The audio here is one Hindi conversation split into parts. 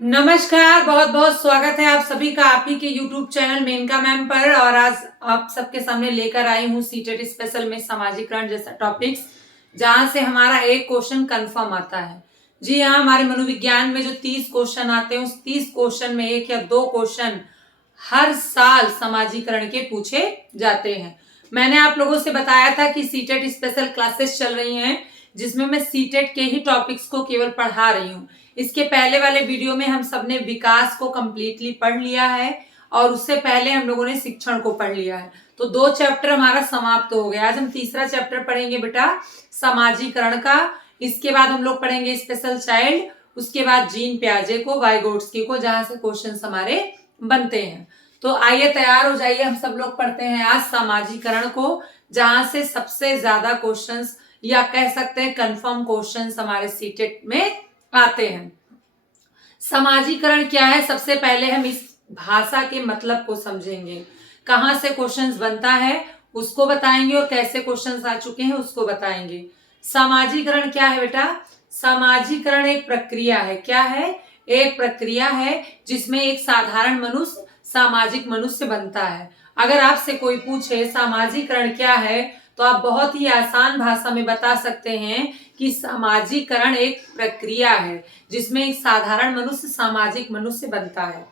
नमस्कार, बहुत बहुत स्वागत है आप सभी का आप ही के YouTube चैनल मेनका मैम पर। और आज आप सबके सामने लेकर आई हूँ सीटेट स्पेशल में सामाजिकरण जैसा टॉपिक्स, जहां से हमारा एक क्वेश्चन कंफर्म आता है। जी हाँ, हमारे मनोविज्ञान में जो 30 क्वेश्चन आते हैं उस 30 क्वेश्चन में एक या दो क्वेश्चन हर साल समाजीकरण के पूछे जाते हैं। मैंने आप लोगों से बताया था कि सीटेट स्पेशल क्लासेस चल रही हैं, जिसमें मैं सीटेट के ही टॉपिक्स को केवल पढ़ा रही हूँ। इसके पहले वाले वीडियो में हम सबने विकास को कंप्लीटली पढ़ लिया है और उससे पहले हम लोगों ने शिक्षण को पढ़ लिया है। तो 2 चैप्टर हमारा समाप्त हो गया। आज हम तीसरा चैप्टर पढ़ेंगे बेटा, समाजीकरण का। इसके बाद हम लोग पढ़ेंगे स्पेशल चाइल्ड, उसके बाद जीन पियाजे को, वाइगोट्स्की को, जहां से क्वेश्चन हमारे बनते हैं। तो आइए तैयार हो जाइए, हम सब लोग पढ़ते हैं आज समाजीकरण को, जहां से सबसे ज्यादा क्वेश्चंस या कह सकते हैं कंफर्म क्वेश्चंस हमारे सीटेट में आते हैं। समाजीकरण क्या है, सबसे पहले हम इस भाषा के मतलब को समझेंगे। कहां से क्वेश्चंस बनता है उसको बताएंगे और कैसे क्वेश्चंस आ चुके हैं उसको बताएंगे। समाजीकरण क्या है बेटा? समाजीकरण एक प्रक्रिया है। क्या है? एक प्रक्रिया है जिसमें एक साधारण मनुष्य सामाजिक मनुष्य बनता है। अगर आपसे कोई पूछे समाजीकरण क्या है, तो आप बहुत ही आसान भाषा में बता सकते हैं कि समाजीकरण एक प्रक्रिया है जिसमें एक साधारण मनुष्य सामाजिक मनुष्य बनता है।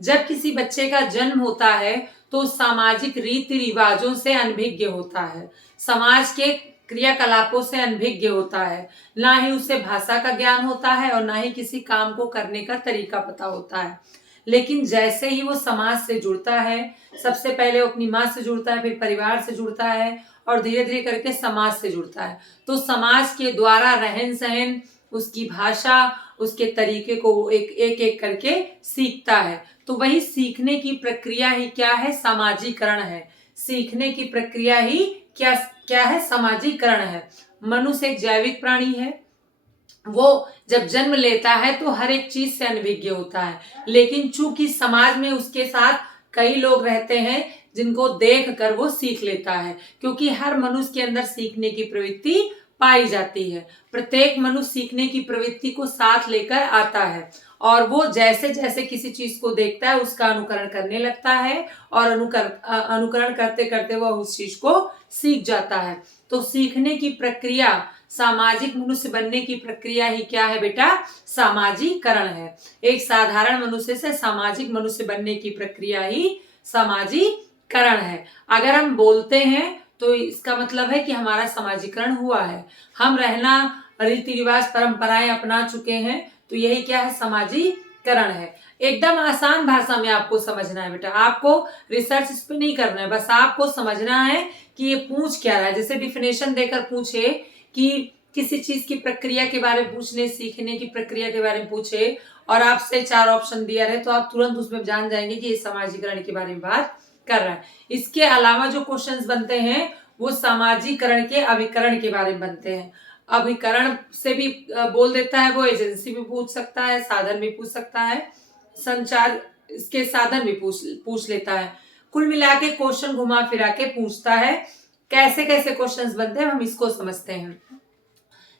जब किसी बच्चे का जन्म होता है तो सामाजिक रीति रिवाजों से अनभिज्ञ होता है, समाज के क्रियाकलापों से अनभिज्ञ होता है। ना ही उसे भाषा का ज्ञान होता है और ना ही किसी काम को करने का तरीका पता होता है। लेकिन जैसे ही वो समाज से जुड़ता है, सबसे पहले वो अपनी माँ से जुड़ता है, फिर परिवार से जुड़ता है और धीरे धीरे करके समाज से जुड़ता है। तो समाज के द्वारा रहन सहन, उसकी भाषा, उसके तरीके को वो एक एक करके सीखता है। तो वही सीखने की प्रक्रिया ही क्या है? समाजीकरण है। सीखने की प्रक्रिया ही क्या क्या है? समाजीकरण है। मनुष्य एक जैविक प्राणी है। वो जब जन्म लेता है तो हर एक चीज से अनभिज्ञ होता है, लेकिन चूंकि समाज में उसके साथ कई लोग रहते हैं जिनको देख कर वो सीख लेता है, क्योंकि हर मनुष्य के अंदर सीखने की प्रवृत्ति पाई जाती है। प्रत्येक मनुष्य सीखने की प्रवृत्ति को साथ लेकर आता है और वो जैसे जैसे किसी चीज को देखता है उसका अनुकरण करने लगता है और अनुकरण करते करते वह उस चीज को सीख जाता है। तो सीखने की प्रक्रिया, सामाजिक मनुष्य बनने की प्रक्रिया ही क्या है बेटा? समाजीकरण है। एक साधारण मनुष्य से सामाजिक मनुष्य बनने की प्रक्रिया ही समाजीकरण है। अगर हम बोलते हैं तो इसका मतलब है कि हमारा समाजीकरण हुआ है। हम रहना, रीति रिवाज, परंपराएं अपना चुके हैं, तो यही क्या है? समाजीकरण है। एकदम आसान भाषा में आपको समझना है बेटा, आपको रिसर्च इस पे नहीं करना है, बस आपको समझना है कि ये पूछ क्या रहा है। जैसे डिफिनेशन देकर पूछे कि किसी चीज की प्रक्रिया के बारे में पूछने, सीखने की प्रक्रिया के बारे में पूछे और आपसे 4 ऑप्शन दिया रहे, तो आप तुरंत उसमें जान जाएंगे कि ये समाजीकरण के बारे में बात कर रहा है। इसके अलावा जो क्वेश्चंस बनते हैं वो समाजीकरण के अभिकरण के बारे में बनते हैं। अभिकरण से भी बोल देता है वो, एजेंसी भी पूछ सकता है, साधन भी पूछ सकता है, संचार इसके साधन भी पूछ लेता है। कुल मिला के क्वेश्चन घुमा फिरा के पूछता है। कैसे कैसे क्वेश्चंस बनते हैं हम इसको समझते हैं।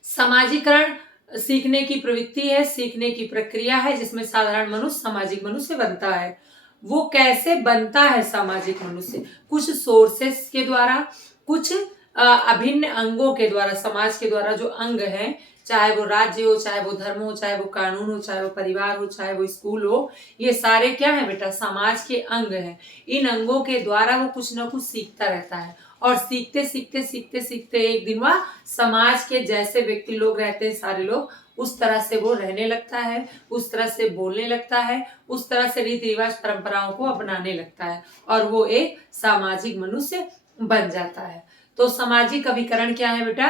समाजीकरण सीखने की प्रवृत्ति है, सीखने की प्रक्रिया है जिसमें साधारण मनुष्य सामाजिक मनुष्य बनता है। वो कैसे बनता है सामाजिक मनुष्य? कुछ सोर्सेस के द्वारा, कुछ अभिन्न अंगों के द्वारा। समाज के द्वारा जो अंग हैं, चाहे वो राज्य हो, चाहे वो धर्म हो, चाहे वो कानून हो, चाहे वो परिवार हो, चाहे वो स्कूल हो, ये सारे क्या है बेटा? समाज के अंग हैं। इन अंगों के द्वारा वो कुछ ना कुछ सीखता रहता है और सीखते सीखते सीखते सीखते एक दिन वह समाज के जैसे व्यक्ति लोग रहते हैं, सारे लोग, उस तरह से वो रहने लगता है, उस तरह से बोलने लगता है, उस तरह से रीति रिवाज परंपराओं को अपनाने लगता है और वो एक सामाजिक मनुष्य बन जाता है। तो सामाजिक अभिकरण क्या है बेटा?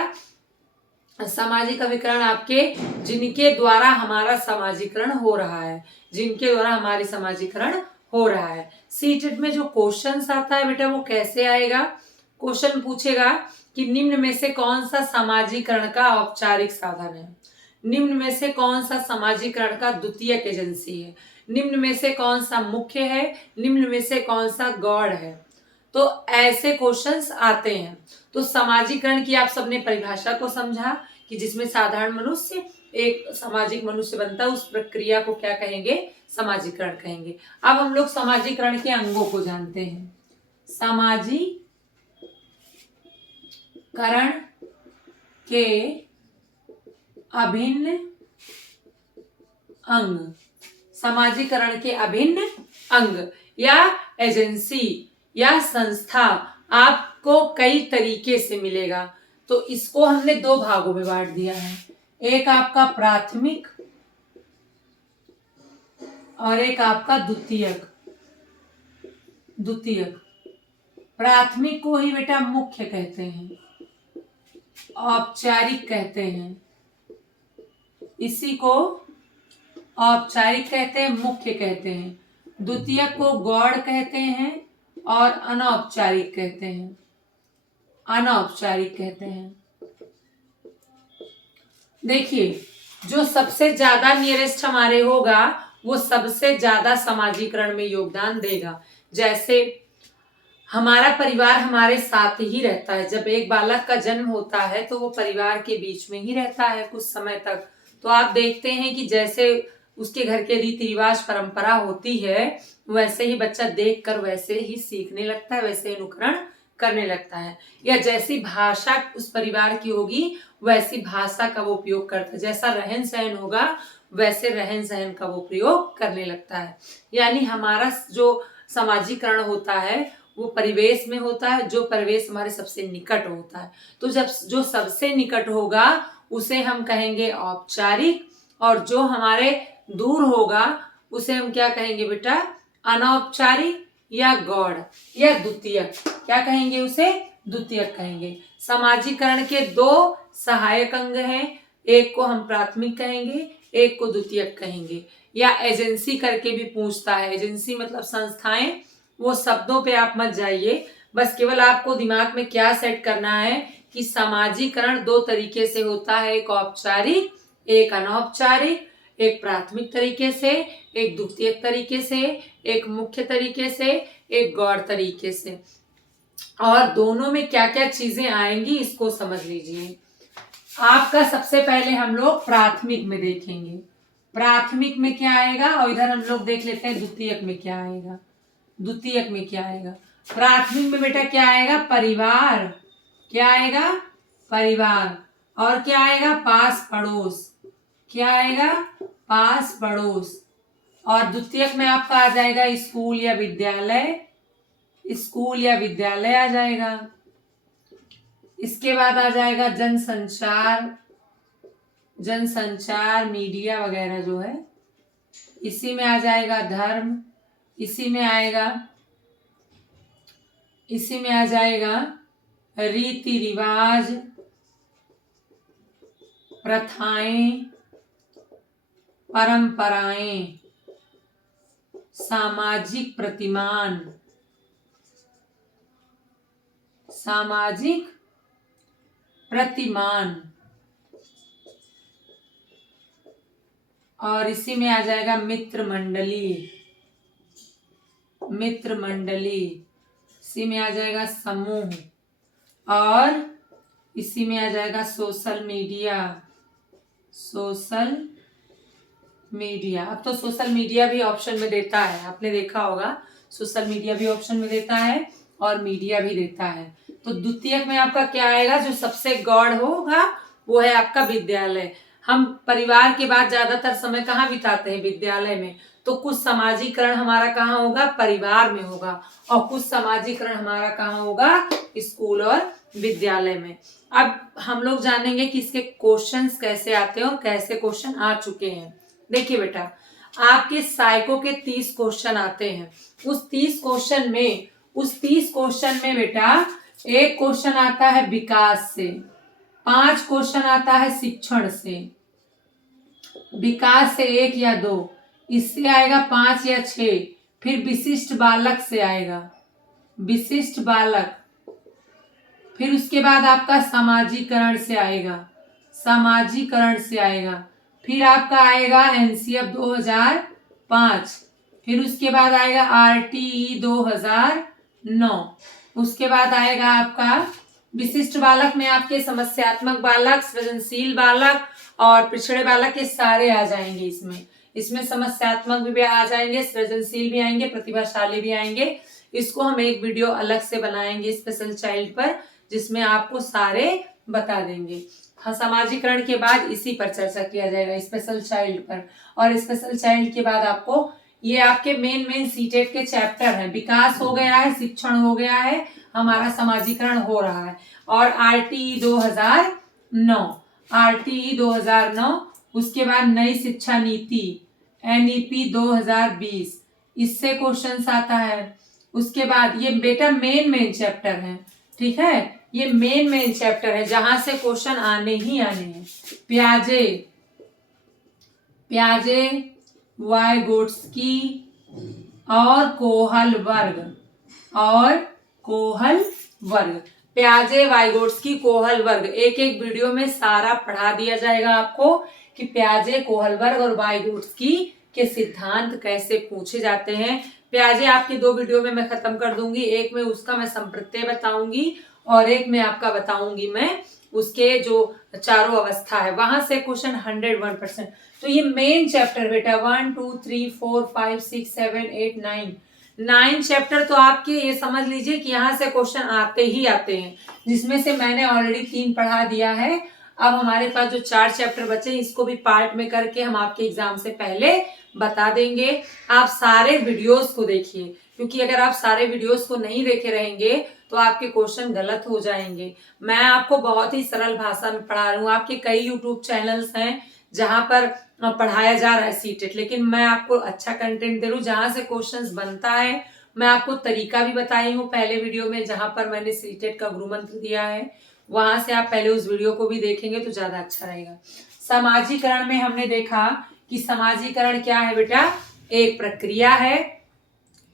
सामाजिक अभिकरण आपके जिनके द्वारा हमारा समाजीकरण हो रहा है, जिनके द्वारा हमारी समाजीकरण हो रहा है। सीटेट में जो क्वेश्चंस आता है बेटा वो कैसे आएगा? क्वेश्चन पूछेगा कि निम्न में से कौन सा समाजीकरण का औपचारिक साधन है, निम्न में से कौन सा समाजीकरण का द्वितीयक एजेंसी है, निम्न में से कौन सा मुख्य है, निम्न में से कौन सा गौड़ है। तो ऐसे क्वेश्चंस आते हैं। तो समाजीकरण की आप सबने परिभाषा को समझा कि जिसमें साधारण मनुष्य एक सामाजिक मनुष्य बनता है, उस प्रक्रिया को क्या कहेंगे? समाजीकरण कहेंगे। अब हम लोग समाजीकरण के अंगों को जानते हैं। समाजीकरण के अभिन्न अंग, समाजीकरण के अभिन्न अंग या एजेंसी या संस्था आपको कई तरीके से मिलेगा। तो इसको हमने दो भागों में बांट दिया है, एक आपका प्राथमिक और एक आपका द्वितीयक। प्राथमिक को ही बेटा मुख्य कहते हैं, औपचारिक कहते हैं, इसी को औपचारिक कहते हैं, मुख्य कहते हैं। द्वितीयक को गौड़ कहते हैं और अनौपचारिक कहते हैं, देखिए, जो सबसे ज्यादा नियरेस्ट हमारे होगा वो सबसे ज्यादा समाजीकरण में योगदान देगा। जैसे हमारा परिवार हमारे साथ ही रहता है, जब एक बालक का जन्म होता है तो वो परिवार के बीच में ही रहता है कुछ समय तक। तो आप देखते हैं कि जैसे उसके घर के रीति रिवाज परंपरा होती है, वैसे ही बच्चा देखकर वैसे ही सीखने लगता है, वैसे अनुकरण करने लगता है। या जैसी भाषा उस परिवार की होगी वैसी भाषा का वो उपयोग करता है, जैसा रहन सहन होगा वैसे रहन सहन का वो प्रयोग करने लगता है। यानी हमारा जो समाजीकरण होता है वो परिवेश में होता है, जो परिवेश हमारे सबसे निकट होता है। तो जब जो सबसे निकट होगा उसे हम कहेंगे औपचारिक, और जो हमारे दूर होगा उसे हम क्या कहेंगे बेटा? अनौपचारिक या गौड़ या द्वितीयक। क्या कहेंगे उसे? द्वितीयक कहेंगे। समाजीकरण के दो सहायक अंग हैं, एक को हम प्राथमिक कहेंगे, एक को द्वितीयक कहेंगे। या एजेंसी करके भी पूछता है, एजेंसी मतलब संस्थाएं। वो शब्दों पे आप मत जाइए, बस केवल आपको दिमाग में क्या सेट करना है कि समाजीकरण दो तरीके से होता है, एक औपचारिक एक अनौपचारिक, एक प्राथमिक तरीके से, एक द्वितीयक तरीके से, एक मुख्य तरीके से, एक गौड़ तरीके से। और दोनों में क्या क्या चीजें आएंगी इसको समझ लीजिए। आपका सबसे पहले हम लोग प्राथमिक में देखेंगे, प्राथमिक में क्या आएगा, और इधर हम लोग देख लेते हैं द्वितीयक में क्या आएगा। प्राथमिक में बेटा क्या आएगा? परिवार। क्या आएगा? परिवार। और क्या आएगा? पास पड़ोस। क्या आएगा? पास पड़ोस। और द्वितीयक में आपका आ जाएगा स्कूल या विद्यालय आ जाएगा। इसके बाद आ जाएगा जनसंचार मीडिया वगैरह जो है, इसी में आ जाएगा धर्म, इसी में आ जाएगा रीति रिवाज, प्रथाएं, परंपराएं, सामाजिक प्रतिमान, और इसी में आ जाएगा मित्र मंडली, इसी में आ जाएगा समूह, और इसी में आ जाएगा सोशल मीडिया। अब तो सोशल मीडिया भी ऑप्शन में देता है, आपने देखा होगा, सोशल मीडिया भी ऑप्शन में देता है और मीडिया भी देता है। तो द्वितीयक में आपका क्या आएगा? जो सबसे गौड़ होगा वो है आपका विद्यालय। हम परिवार के बाद ज्यादातर समय कहाँ बिताते हैं? विद्यालय में। तो कुछ समाजीकरण हमारा कहाँ होगा? परिवार में होगा, और कुछ समाजीकरण हमारा कहाँ होगा? स्कूल और विद्यालय में। अब हम लोग जानेंगे कि इसके क्वेश्चंस कैसे आते हैं और कैसे क्वेश्चन आ चुके हैं। देखिए बेटा, आपके साइको के 30 क्वेश्चन आते हैं। उस 30 क्वेश्चन में बेटा एक क्वेश्चन आता है विकास से, 5 क्वेश्चन आता है शिक्षण से, विकास से 1 या 2, इससे आएगा 5 या 6, फिर विशिष्ट बालक से आएगा, फिर उसके बाद आपका समाजीकरण से आएगा, फिर आपका आएगा एनसीएफ 2005, फिर उसके बाद आएगा आरटीई 2009, उसके बाद आएगा आपका विशिष्ट बालक में आपके समस्यात्मक बालक, सृजनशील बालक और पिछड़े बालक के सारे आ जाएंगे। इसमें समस्यात्मक भी आ जाएंगे, सृजनशील भी आएंगे, प्रतिभाशाली भी आएंगे। इसको हम एक वीडियो अलग से बनाएंगे स्पेशल चाइल्ड पर, जिसमें आपको सारे बता देंगे। हाँ, समाजीकरण के बाद इसी पर चर्चा किया जाएगा, स्पेशल चाइल्ड पर। और स्पेशल चाइल्ड के बाद आपको ये आपके मेन सीटेट के चैप्टर हैं। विकास हो गया है, शिक्षण हो गया है, हमारा समाजीकरण हो रहा है। और आरटीई 2009, उसके बाद नई शिक्षा नीति एनईपी 2020, इससे क्वेश्चन आता है। उसके बाद ये बेटा मेन चैप्टर है, ठीक है, ये मेन चैप्टर है जहां से क्वेश्चन आने ही आने हैं। प्याजे वाइगोट्स्की और कोहल वर्ग, प्याजे वाइगोट्स्की कोहल वर्ग, एक एक वीडियो में सारा पढ़ा दिया जाएगा आपको कि प्याजे, कोहल वर्ग और वाइगोट्स्की के सिद्धांत कैसे पूछे जाते हैं। प्याजे आपकी 2 वीडियो में मैं खत्म कर दूंगी, एक में उसका मैं संप्रत्यय बताऊंगी और एक में आपका बताऊंगी मैं उसके जो चारों अवस्था है, वहां से क्वेश्चन 101%। तो ये मेन चैप्टर बेटा 1 2 3 4 5 6 7 8 9 चैप्टर तो आपके ये समझ लीजिए कि यहाँ से क्वेश्चन आते ही आते हैं, जिसमें से मैंने ऑलरेडी 3 पढ़ा दिया है। अब हमारे पास जो 4 चैप्टर बचे इसको भी पार्ट में करके हम आपके एग्जाम से पहले बता देंगे। आप सारे वीडियोस को देखिए, क्योंकि अगर आप सारे वीडियोस को नहीं देखे रहेंगे तो आपके क्वेश्चन गलत हो जाएंगे। मैं आपको बहुत ही सरल भाषा में पढ़ा रही हूँ। आपके कई यूट्यूब चैनल्स हैं जहां पर पढ़ाया जा रहा है सीटेट, लेकिन मैं आपको अच्छा कंटेंट दे रही हूँ जहां से क्वेश्चंस बनता है। मैं आपको तरीका भी बताई हूँ पहले वीडियो में, जहां पर मैंने सीटेट का गुरु मंत्र दिया है, वहां से आप पहले उस वीडियो को भी देखेंगे तो ज्यादा अच्छा रहेगा। समाजीकरण में हमने देखा कि समाजीकरण क्या है बेटा, एक प्रक्रिया है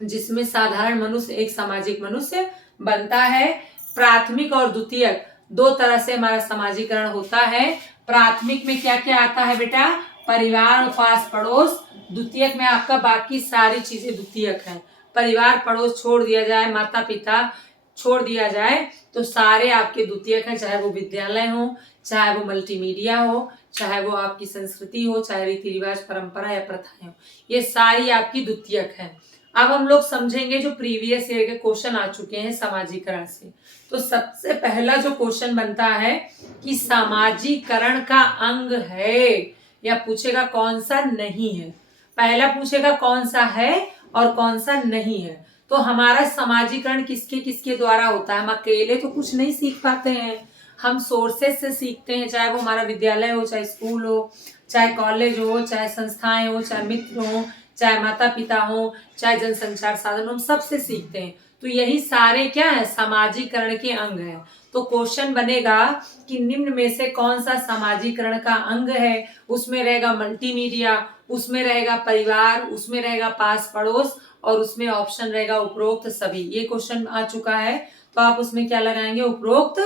जिसमें साधारण मनुष्य एक सामाजिक मनुष्य बनता है। प्राथमिक और द्वितीयक 2 तरह से हमारा समाजीकरण होता है। प्राथमिक में क्या क्या आता है बेटा, परिवार और पास पड़ोस। द्वितीयक में आपका बाकी सारी चीजें द्वितीयक है। परिवार पड़ोस छोड़ दिया जाए, माता पिता छोड़ दिया जाए तो सारे आपके द्वितीयक हैं, चाहे वो विद्यालय हो, चाहे वो मल्टीमीडिया हो, चाहे वो आपकी संस्कृति हो, चाहे रीति रिवाज, परंपरा या प्रथाएं हो, ये सारी आपकी द्वितीयक है। अब हम लोग समझेंगे जो प्रीवियस ईयर के क्वेश्चन आ चुके हैं समाजीकरण से। तो सबसे पहला जो क्वेश्चन बनता है कि समाजीकरण का अंग है, या पूछेगा कौन सा नहीं है। पहला पूछेगा कौन सा है और कौन सा नहीं है। तो हमारा समाजीकरण किसके किसके द्वारा होता है। हम अकेले तो कुछ नहीं सीख पाते हैं, हम सोर्सेस से सीखते हैं, चाहे वो हमारा विद्यालय हो, चाहे स्कूल हो, चाहे कॉलेज हो, चाहे संस्थाएं हो, चाहे मित्र हो, चाहे माता पिता हो, चाहे जनसंचार साधन, हम सबसे सीखते हैं। तो यही सारे क्या है, समाजीकरण के अंग है। तो क्वेश्चन बनेगा कि निम्न में से कौन सा समाजीकरण का अंग है। उसमें रहेगा मल्टीमीडिया, उसमें रहेगा परिवार, उसमें रहेगा पास पड़ोस, और उसमें ऑप्शन रहेगा उपरोक्त सभी। ये क्वेश्चन आ चुका है तो आप उसमें क्या लगाएंगे, उपरोक्त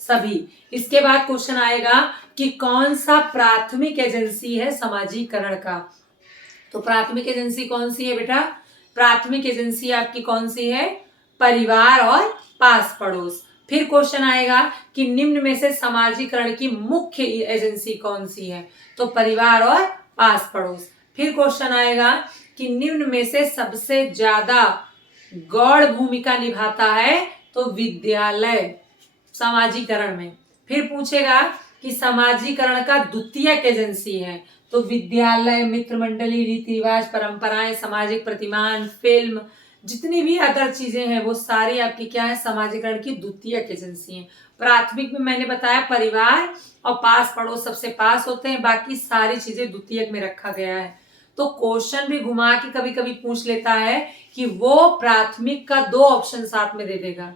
सभी। इसके बाद क्वेश्चन आएगा कि कौन सा प्राथमिक एजेंसी है समाजीकरण का। तो प्राथमिक एजेंसी कौन सी है बेटा, प्राथमिक एजेंसी आपकी कौन सी है, परिवार और पास पड़ोस। फिर क्वेश्चन आएगा कि निम्न में से समाजीकरण की मुख्य एजेंसी कौन सी है, तो परिवार और पास पड़ोस। फिर क्वेश्चन आएगा कि निम्न में से सबसे ज्यादा गौड़ भूमिका निभाता है, तो विद्यालय समाजीकरण में। फिर पूछेगा कि समाजीकरण का द्वितीयक एजेंसी है, तो विद्यालय, मित्र मंडली, रीति रिवाज, परंपराएं, सामाजिक प्रतिमान, फिल्म, जितनी भी अदर चीजें हैं वो सारी आपकी क्या है, समाजीकरण की द्वितीयक एजेंसी है। प्राथमिक में मैंने बताया परिवार और पास पड़ोस सबसे पास होते हैं, बाकी सारी चीजें द्वितीयक में रखा गया है। तो क्वेश्चन भी घुमा के कभी कभी पूछ लेता है कि वो प्राथमिक का 2 ऑप्शन साथ में दे देगा।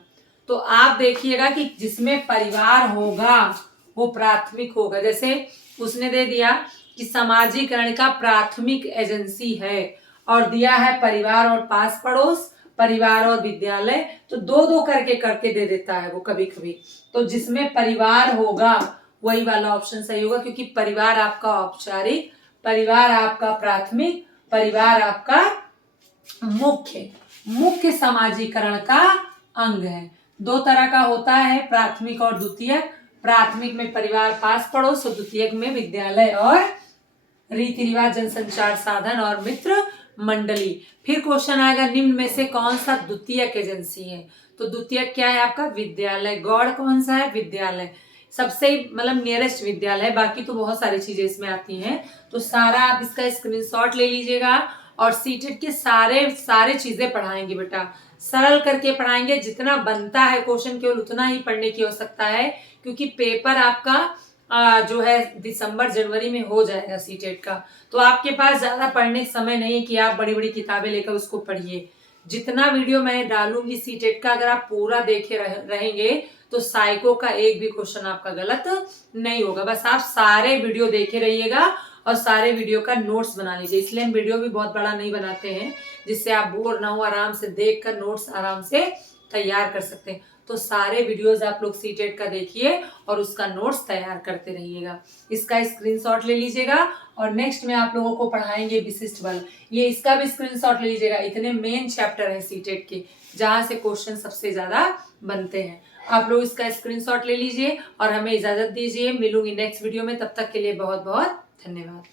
तो आप देखिएगा कि जिसमें परिवार होगा वो प्राथमिक होगा। जैसे उसने दे दिया कि समाजीकरण का प्राथमिक एजेंसी है और दिया है परिवार और पास पड़ोस, परिवार और विद्यालय, तो 2-2 करके दे देता है वो कभी कभी। तो जिसमें परिवार होगा वही वाला ऑप्शन सही होगा, क्योंकि परिवार आपका औपचारिक, परिवार आपका प्राथमिक, परिवार आपका मुख्य समाजीकरण का अंग है। दो तरह का होता है, प्राथमिक और द्वितीयक। प्राथमिक में परिवार पास पड़ोस और द्वितीयक में विद्यालय और रीति रिवाज, जनसंचार साधन और मित्र मंडली। फिर क्वेश्चन आएगा निम्न में से कौन सा द्वितीयक एजेंसी है? तो द्वितीयक क्या है आपका? विद्यालय। गौड़ कौन सा है? विद्यालय, सबसे मतलब नियरेस्ट विद्यालय। बाकी तो बहुत सारी चीजें इसमें आती हैं, तो सारा आप इसका स्क्रीनशॉट ले लीजिएगा। और सीटेट के सारे चीजें पढ़ाएंगे बेटा, सरल करके पढ़ाएंगे। जितना बनता है क्वेश्चन केवल उतना ही पढ़ने की आवश्यकता है, क्योंकि पेपर आपका जो है दिसंबर जनवरी में हो जाएगा सीटेट का। तो आपके पास ज्यादा पढ़ने का समय नहीं कि आप बड़ी बड़ी किताबें लेकर उसको पढ़िए। जितना वीडियो मैं डालूंगी सीटेट का, अगर आप पूरा देखे रहेंगे तो साइको का एक भी क्वेश्चन आपका गलत नहीं होगा। बस आप सारे वीडियो देखे रहिएगा और सारे वीडियो का नोट्स बना लीजिए। इसलिए हम वीडियो भी बहुत बड़ा नहीं बनाते हैं, जिससे आप बोर ना हो, आराम से देखकर नोट्स आराम से तैयार कर सकते हैं। तो सारे वीडियोस आप लोग सीटेट का देखिए और उसका नोट्स तैयार करते रहिएगा। इसका स्क्रीनशॉट ले लीजिएगा। और नेक्स्ट में आप लोगों को पढ़ाएंगे विशिष्ट बल, ये इसका भी स्क्रीनशॉट ले लीजिएगा। इतने मेन चैप्टर है सीटेट के जहां से क्वेश्चन सबसे ज्यादा बनते हैं। आप लोग इसका स्क्रीनशॉट ले लीजिए और हमें इजाजत दीजिए। मिलूंगी नेक्स्ट वीडियो में, तब तक के लिए बहुत बहुत धन्यवाद।